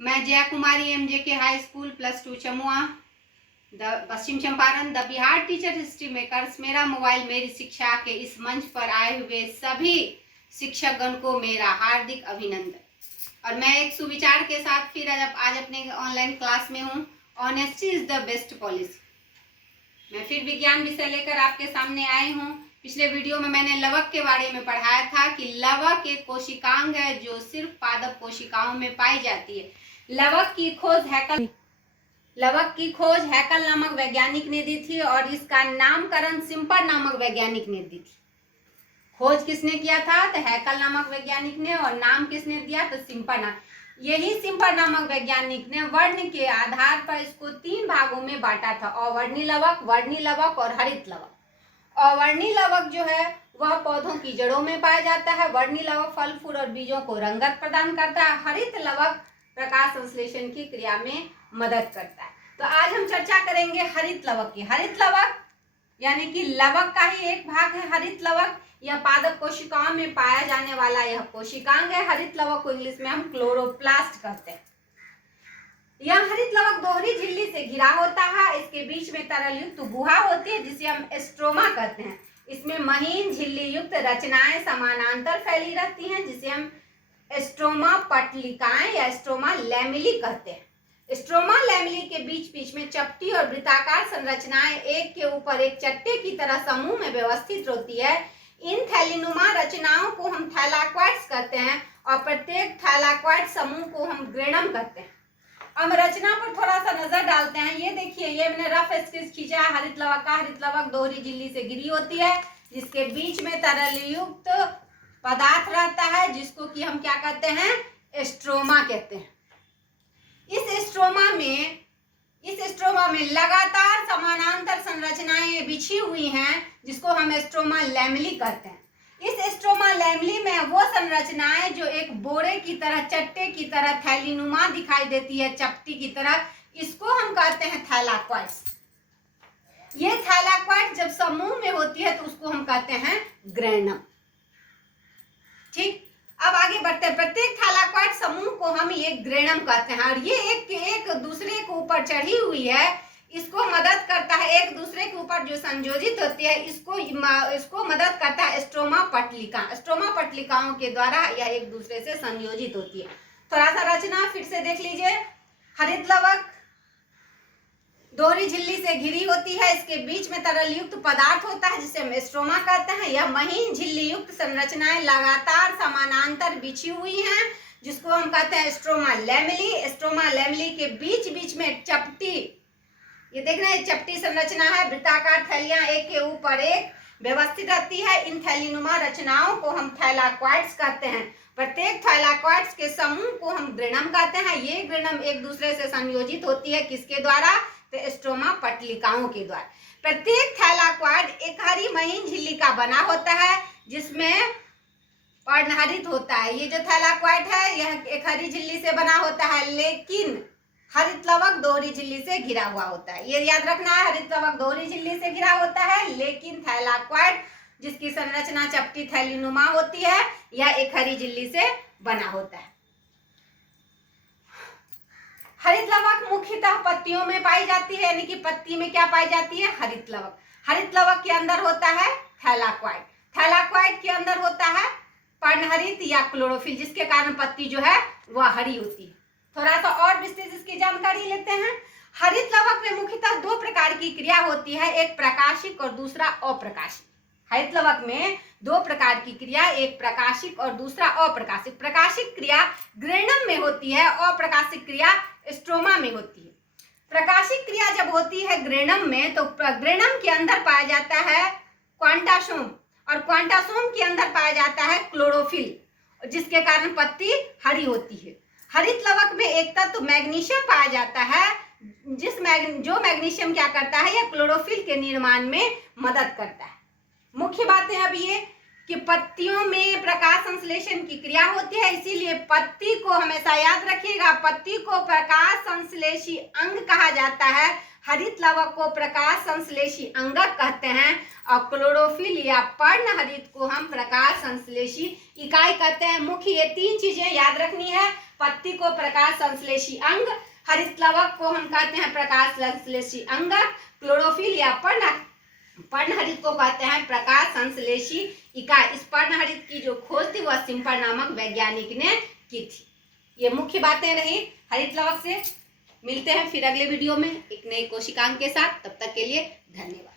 मैं Jaya Kumari MJK high school +2 Chamua Paschim Champaran the Bihar teacher history makers मेरा mobile मेरी शिक्षा के इस मंच पर आए हुए सभी शिक्षकगण को मेरा हार्दिक अभिनंदन। और मैं एक सुविचार के साथ फिर आज अपने ऑनलाइन क्लास में हूँ। Honesty is the best policy. मैं फिर विज्ञान विषय लेकर आपके सामने आई हूँ। पिछले वीडियो में मैंने लवक के बारे में पढ़ाया था कि लवक एक कोशिकांग है जो सिर्फ पादप कोशिकाओं में पाई जाती है। लवक की खोज हैकल नामक वैज्ञानिक ने दी थी और इसका नामकरण सिम्पर नामक वैज्ञानिक ने दी थी। खोज किसने किया था? तो हैकल नामक वैज्ञानिक ने। और नाम किसने दिया? तो सिम्पर नाम। यही सिम्पर नामक वैज्ञानिक ने वर्ण के आधार पर इसको 3 भागों में बांटा था: अवर्णी लवक, वर्णी लवक और हरित लवक। अवर्णी लवक जो है वह पौधों की जड़ों में पाया जाता है। वर्णी लवक फल फूल और बीजों को रंगत प्रदान करता है। हरित लवक प्रकाश संश्लेषण की क्रिया में मदद करता है। तो आज हम चर्चा करेंगे हरित लवक की। हरित लवक यानी कि लवक का ही एक भाग है हरित लवक। यह पादप कोशिकाओं में पाया जाने वाला यह कोशिकांग है। हरित लवक को इंग्लिश में हम क्लोरोप्लास्ट कहते हैं। यह हरित लवक दोहरी झिल्ली से घिरा होता है। इसके बीच में तरल युक्त गुहा होती है जिसे हम स्ट्रोमा कहते हैं। इसमें महीन झिल्ली युक्त रचनाएं समानांतर फैली रहती हैं जिसे हम स्ट्रोमा पटलिकाएं या स्ट्रोमा लैमेली कहते हैं। स्ट्रोमा लैमेली के बीच बीच में चपटी और वृत्ताकार संरचनाएं एक के ऊपर एक चट्टे की तरह समूह में व्यवस्थित होती है। इन थैलीनुमा रचनाओं को हम थैलाक्वाइड्स कहते हैं और प्रत्येक थैलाक्वाइड समूह को हम ग्रेनम कहते हैं। अब रचना पर थोड़ा सा नजर डालते हैं। ये देखिए, ये मैंने रफ स्केच खींचा है हरित लवक का। हरित लवक दोहरी झिल्ली से घिरी होती है जिसके बीच में तरल युक्त पदार्थ रहता है जिसको कि हम क्या कहते हैं? स्ट्रोमा कहते हैं। इस स्ट्रोमा में लगातार समानांतर संरचनाएं बिछी हुई हैं जिसको हम स्ट्रोमा लैमेली कहते हैं। इस स्ट्रोमा लैमेली में वो संरचनाएं जो एक बोरे की तरह, चट्टे की तरह थैलीनुमा दिखाई देती है, चपटी की तरह, इसको हम कहते हैं थैलाक्वाइड्स। ये थैलाक्वाइड जब समूह में होती है तो उसको हम कहते हैं ग्रेनम। ठीक, अब आगे बढ़ते हैं। प्रत्येक थैलाक्वाइड समूह को हम ये ग्रेनम कहते हैं और ये एक दूसरे के ऊपर चढ़ी हुई है। इसको मदद करता है, एक दूसरे के ऊपर जो संयोजित होती है इसको मदद करता है स्ट्रोमा पटलिका। स्ट्रोमा पटलिकाओं के द्वारा यह एक दूसरे से संयोजित होती है। थोड़ा सा रचना फिर से देख लीजिए। हरित लवक दोहरी झिल्ली से घिरी होती है। इसके बीच में तरल युक्त पदार्थ होता है जिसे हम स्ट्रोमा कहते हैं। यह महीन झिल्ली युक्त संरचनाएं लगातार समानांतर बिछी हुई हैं जिसको हम कहते हैं स्ट्रोमा लैमेली। स्ट्रोमा लैमेली के बीच बीच में चपटी, ये देख रहे हैं, चपटी संरचना है। वृत्ताकार थैलियां एक के ऊपर एक व्यवस्थित रहती है। इन थैलीनुमा रचनाओं को हम थैलाक्वाइड्स कहते हैं। प्रत्येक थैलाक्वाइड्स के समूह को हम ग्रेनम कहते हैं। ये ग्रेनम एक दूसरे से संयोजित होती है किसके द्वारा? तो स्ट्रोमा पटलिकाओं के द्वारा। प्रत्येक थैलाक्वाइड एक हरी महीन झिल्ली का बना होता है जिसमें पर्णहरित होता है। ये जो थैलाक्वाइड है यह एक हरी झिल्ली से बना होता है, लेकिन हरित लवक दोहरी झिल्ली से घिरा हुआ होता है। ये याद रखना है, हरित लवक दोहरी झिल्ली से घिरा होता है, लेकिन थैलाक्वाइड जिसकी संरचना चपटी थैलीनुमा होती है यह एक हरी झिल्ली से बना होता है। हरित लवक मुख्यतः पत्तियों में पाई जाती है, यानी कि पत्ती में क्या पाई जाती है? हरित लवक। हरित लवक के अंदर होता है थैलाक्वाइड। थैलाक्वाइड के अंदर होता है पर्णहरित या क्लोरोफिल, जिसके कारण पत्ती जो है वह हरी होती है। थोड़ा सा और विस्तृत इसकी जानकारी लेते हैं। हरित लवक में मुख्यतः 2 प्रकार की क्रिया होती है, एक प्रकाशिक और दूसरा अप्रकाशिक। हरित लवक में 2 प्रकार की क्रिया, एक प्रकाशिक और दूसरा अप्रकाशिक। प्रकाशिक क्रिया ग्रेनम में होती है, अप्रकाशिक क्रिया स्ट्रोमा में होती है। प्रकाशिक क्रिया जब होती है ग्रेनम में तो ग्रेनम के अंदर पाया जाता है क्वांटासोम और क्वांटासोम के अंदर पाया जाता है क्लोरोफिल, जिसके कारण पत्ती हरी होती है। हरित लवक में एक तत्व मैग्नीशियम पाया जाता है जो मैग्नीशियम क्या करता है? यह क्लोरोफिल के निर्माण में मदद करता है। मुख्य बातें अब ये कि पत्तियों में प्रकाश संश्लेषण की क्रिया होती है, इसीलिए पत्ती को हमेशा याद रखिएगा, पत्ती को प्रकाश संश्लेषी अंग कहा जाता है। हरित लवक को प्रकाश संश्लेषी अंगक कहते हैं और क्लोरोफिल या पर्णहरित को हम प्रकाश संश्लेषी इकाई कहते हैं। मुख्य ये 3 चीजें याद रखनी है। पत्ती को प्रकाश संश्लेषी अंग, हरित लवक को हम कहते हैं प्रकाश संश्लेषी अंगक, क्लोरोफिल या पर्णहरित को कहते हैं प्रकाश संश्लेषी इकाई। इस पर्णहरित की जो खोज थी वह सिम्पर नामक वैज्ञानिक ने की थी। ये मुख्य बातें रही हरित लवक से। मिलते हैं फिर अगले वीडियो में एक नई कोशिकांग के साथ। तब तक के लिए धन्यवाद।